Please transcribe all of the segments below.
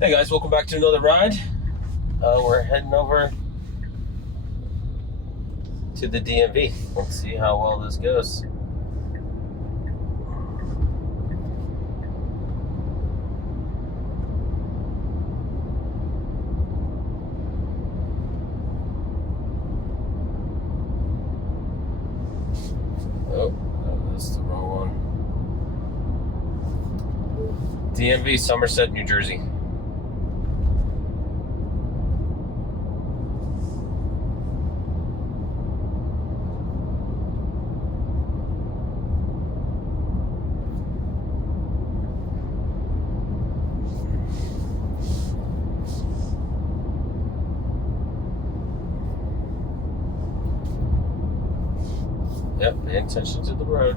Hey guys, welcome back to another ride. We're heading over to the DMV. Let's see how well this goes. Oh, that's the wrong one. DMV, Somerset, New Jersey. Yep, pay attention to the road.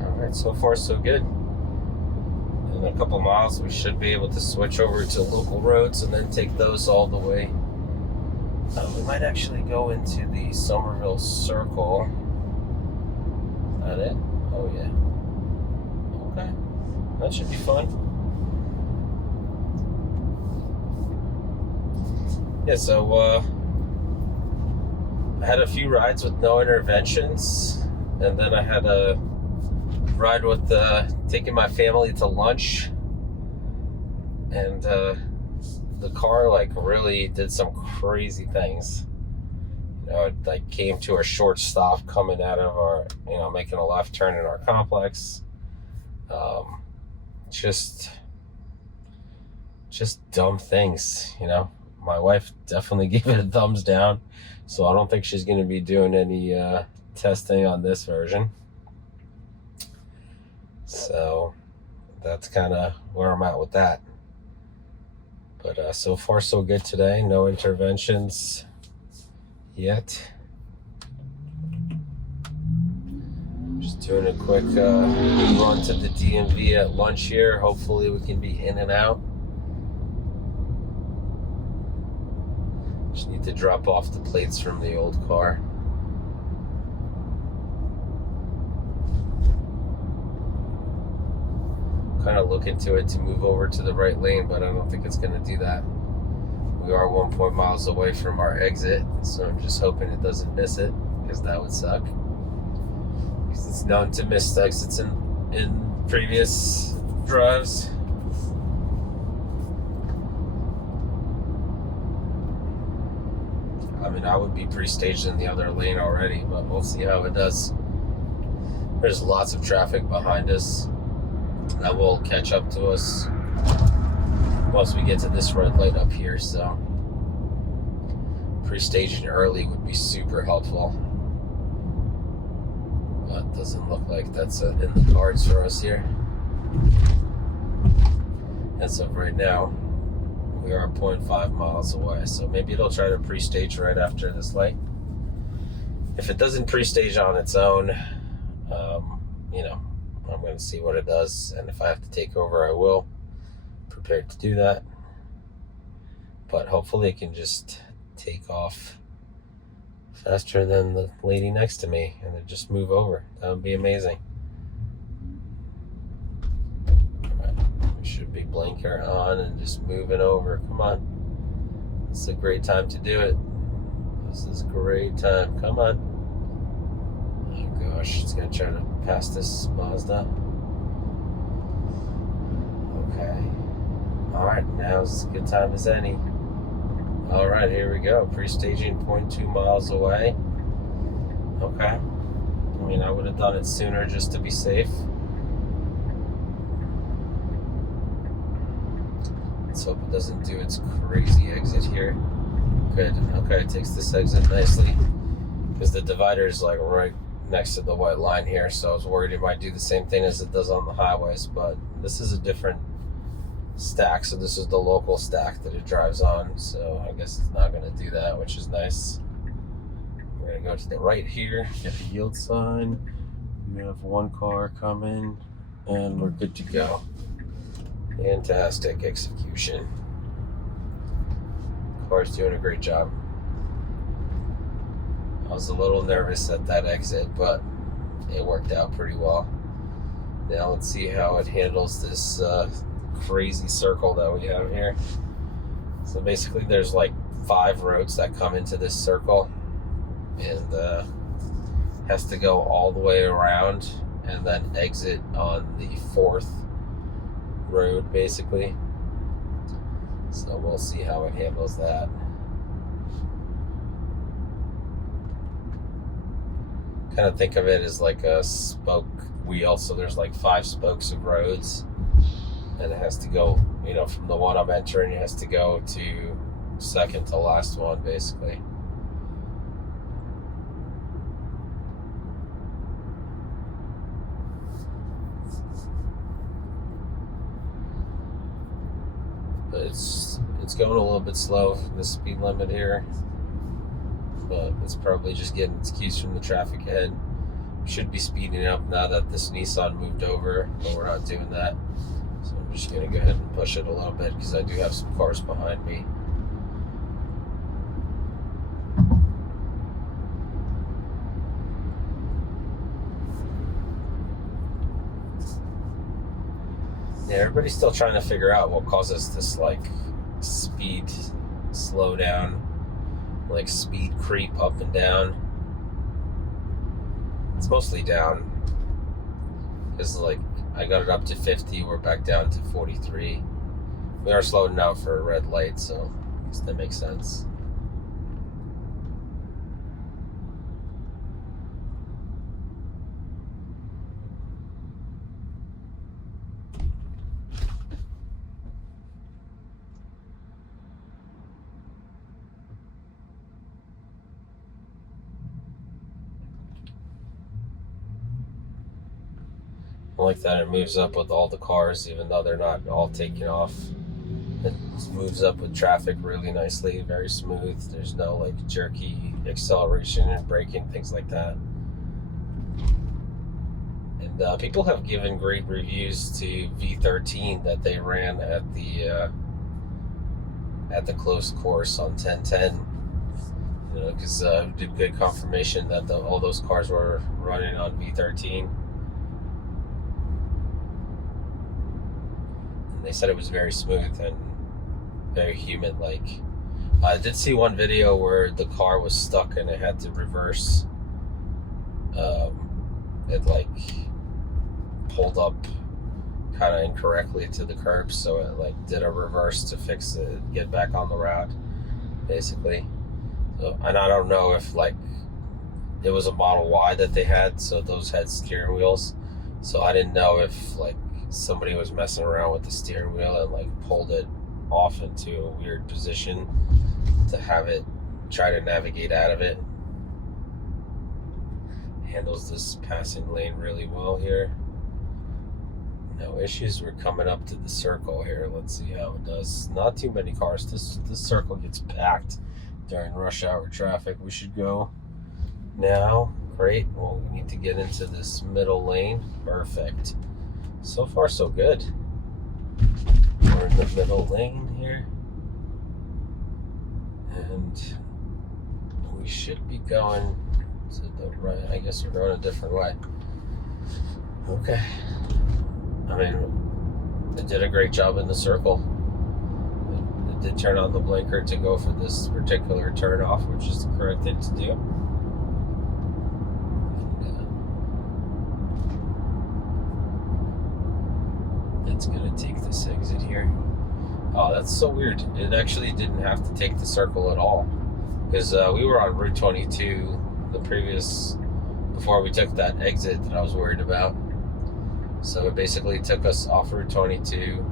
Alright, so far so good. In a couple miles we should be able to switch over to local roads and then take those all the way. We might actually go into the Somerville Circle. Is that it? Oh yeah. Okay. That should be fun. Yeah, so I had a few rides with no interventions, and then I had a ride with taking my family to lunch, and the car like really did some crazy things. You know, it like came to a short stop coming out of our, making a left turn in our complex. Just dumb things, My wife definitely gave it a thumbs down, so I don't think she's going to be doing any testing on this version. So that's kind of where I'm at with that. But so far so good today. No interventions yet. Just doing a quick run to the DMV at lunch here. Hopefully we can be in and out. Just need to drop off the plates from the old car. Kind of look into it to move over to the right lane, but I don't think it's going to do that. We are 1 miles away from our exit, so I'm just hoping it doesn't miss it, because that would suck. Because it's known to miss exits in previous drives. I mean, I would be pre-staged in the other lane already, but we'll see how it does. There's lots of traffic behind us that will catch up to us once we get to this red light up here, so pre-staging early would be super helpful. But it doesn't look like that's in the cards for us here. As of right now, we are 0.5 miles away, so maybe it'll try to pre-stage right after this light. If it doesn't pre-stage on its own, I'm going to see what it does, and if I have to take over, I will. Prepared to do that. But hopefully it can just take off faster than the lady next to me, and then just move over. That would be amazing. We should be blinker on and just moving over. Come on. This is a great time to do it. This is a great time. Come on. Oh gosh, it's going to try to pass this Mazda. Okay. Alright, now's as good time as any. Alright, here we go. Pre-staging 0.2 miles away. Okay. I mean, I would have done it sooner just to be safe. Let's hope it doesn't do its crazy exit here. Good. Okay, it takes this exit nicely, because the divider is like right next to the white line here, so I was worried it might do the same thing as it does on the highways, but this is a different stack, so this is the local stack that it drives on, so I guess it's not going to do that, which is nice. We're going to go to the right here, get the yield sign. We have one car coming, and we're good to go. Fantastic execution. Car's doing a great job. I was a little nervous at that exit, but it worked out pretty well. Now let's see how it handles this crazy circle that we have here. So basically there's like 5 roads that come into this circle, and has to go all the way around and then exit on the 4th road basically. So we'll see how it handles that. Kind of think of it as like a spoke wheel, so there's like 5 spokes of roads, and it has to go, from the one I'm entering, it has to go to second to last one basically. But it's going a little bit slow, the speed limit here, but it's probably just getting its cues from the traffic ahead. Should be speeding up now that this Nissan moved over, but we're not doing that. So I'm just going to go ahead and push it a little bit because I do have some cars behind me. Yeah, everybody's still trying to figure out what causes this like speed slowdown, like speed creep up and down. It's mostly down because like I got it up to 50, we're back down to 43. We are slowing down for a red light, so I guess that makes sense. I like that it moves up with all the cars, even though they're not all taking off. It moves up with traffic really nicely, very smooth. There's no like jerky acceleration and braking, things like that. And people have given great reviews to V13 that they ran at the closed course on 1010. Because did good confirmation that all those cars were running on V13. They said it was very smooth and very human-like. I did see one video where the car was stuck and it had to reverse. It like pulled up kind of incorrectly to the curb, so it like did a reverse to fix it, get back on the route, basically. So, and I don't know if like it was a Model Y that they had, so those had steering wheels. So I didn't know if like somebody was messing around with the steering wheel and like pulled it off into a weird position to have it try to navigate out of it. Handles this passing lane really well here. No issues. We're coming up to the circle here. Let's see how it does. Not too many cars. This circle gets packed during rush hour traffic. We should go now. Great. Well, we need to get into this middle lane. Perfect. So far, so good. We're in the middle lane here. And we should be going to the right. I guess we're going a different way. Okay. I mean, it did a great job in the circle. It did turn on the blinker to go for this particular turn off, which is the correct thing to do. It's gonna take this exit here. Oh, that's so weird. It actually didn't have to take the circle at all, because we were on Route 22 before we took that exit that I was worried about. So it basically took us off Route 22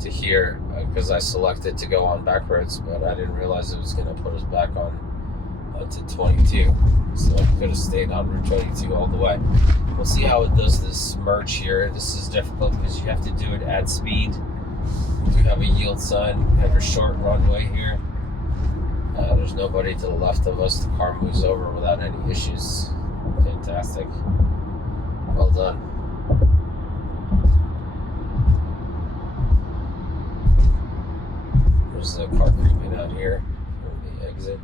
to here, because I selected to go on back roads, but I didn't realize it was gonna put us back onto 22. So I could have stayed on Route 22 all the way. We'll see how it does this merge here. This is difficult because you have to do it at speed. We do have a yield sign, we have a short runway here. There's nobody to the left of us. The car moves over without any issues. Fantastic. Well done. There's a car creeping out here from the exit.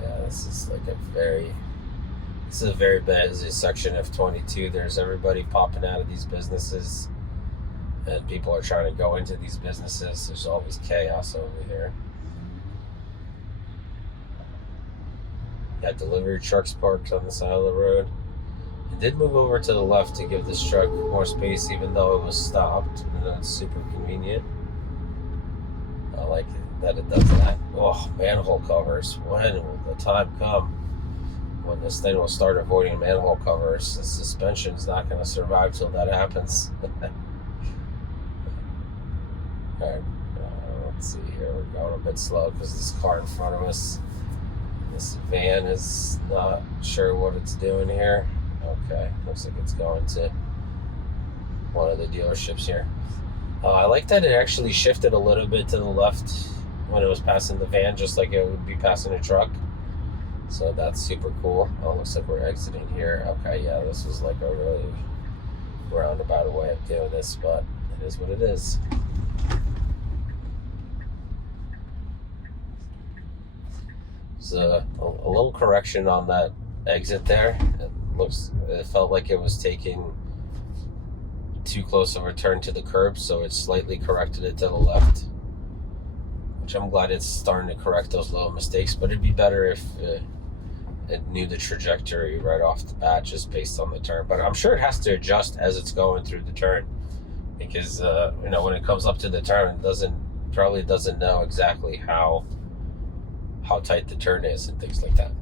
Yeah, this is like a very This is a very busy section of 22. There's everybody popping out of these businesses, and people are trying to go into these businesses. There's always chaos over here. Got delivery trucks parked on the side of the road. It did move over to the left to give this truck more space, even though it was stopped, and that's super convenient. I like it that it does that. Oh, manhole covers. When will the time come when this thing will start avoiding manhole covers? The suspension's not going to survive till that happens. Alright, let's see here. We're going a bit slow because this car in front of us, this van, is not sure what it's doing here. Okay, looks like it's going to one of the dealerships here. I like that it actually shifted a little bit to the left when it was passing the van, just like it would be passing a truck. So that's super cool. Oh, looks like we're exiting here. Okay, yeah, this was like a really roundabout way of doing this, but it is what it is. So a little correction on that exit there. It felt like it was taking too close of a turn to the curb, so it slightly corrected it to the left, which I'm glad it's starting to correct those little mistakes. But it'd be better if it knew the trajectory right off the bat just based on the turn. But I'm sure it has to adjust as it's going through the turn, because when it comes up to the turn, it probably doesn't know exactly how tight the turn is and things like that.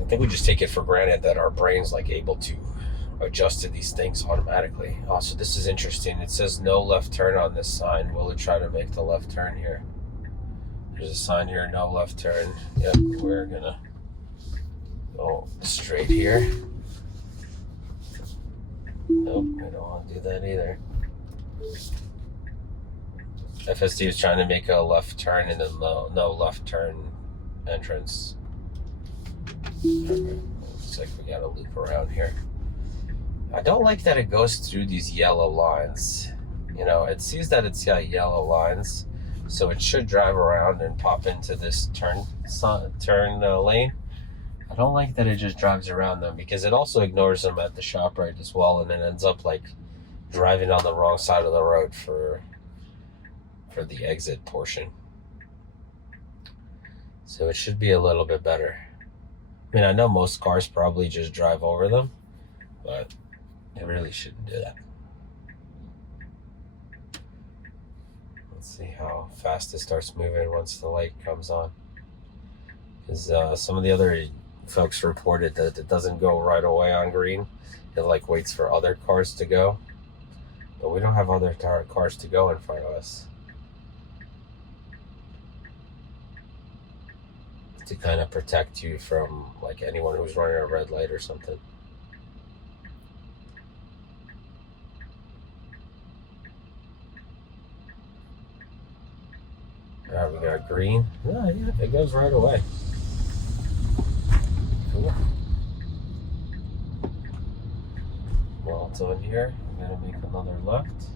I think we just take it for granted that our brain's like able to adjust to these things automatically. Oh, so this is interesting. It says no left turn on this sign. Will it try to make the left turn here? There's a sign here, no left turn. Yep, we're gonna go straight here. Nope, I don't want to do that either. FSD is trying to make a left turn and then no left turn entrance. Okay. Looks like we got to loop around here. I don't like that it goes through these yellow lines. It sees that it's got yellow lines, so it should drive around and pop into this turn lane. I don't like that it just drives around them, because it also ignores them at the ShopRite as well, and then ends up like driving on the wrong side of the road for the exit portion. So it should be a little bit better. I mean, I know most cars probably just drive over them, but it really shouldn't do that. Let's see how fast it starts moving once the light comes on. Because some of the other folks reported that it doesn't go right away on green. It like waits for other cars to go. But we don't have other cars to go in front of us. To kind of protect you from like anyone who's running a red light or something. Alright, we got green. Oh, yeah, it goes right away. Cool. Well done here. I'm gonna make another left.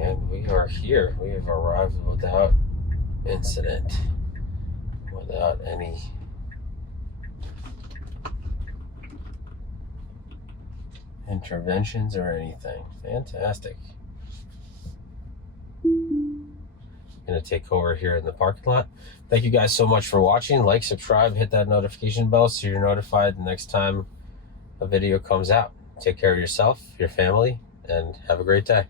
And we are here. We have arrived without incident, without any interventions or anything. Fantastic. Gonna take over here in the parking lot. Thank you guys so much for watching. Like, subscribe, hit that notification bell so you're notified the next time a video comes out. Take care of yourself, your family, and have a great day.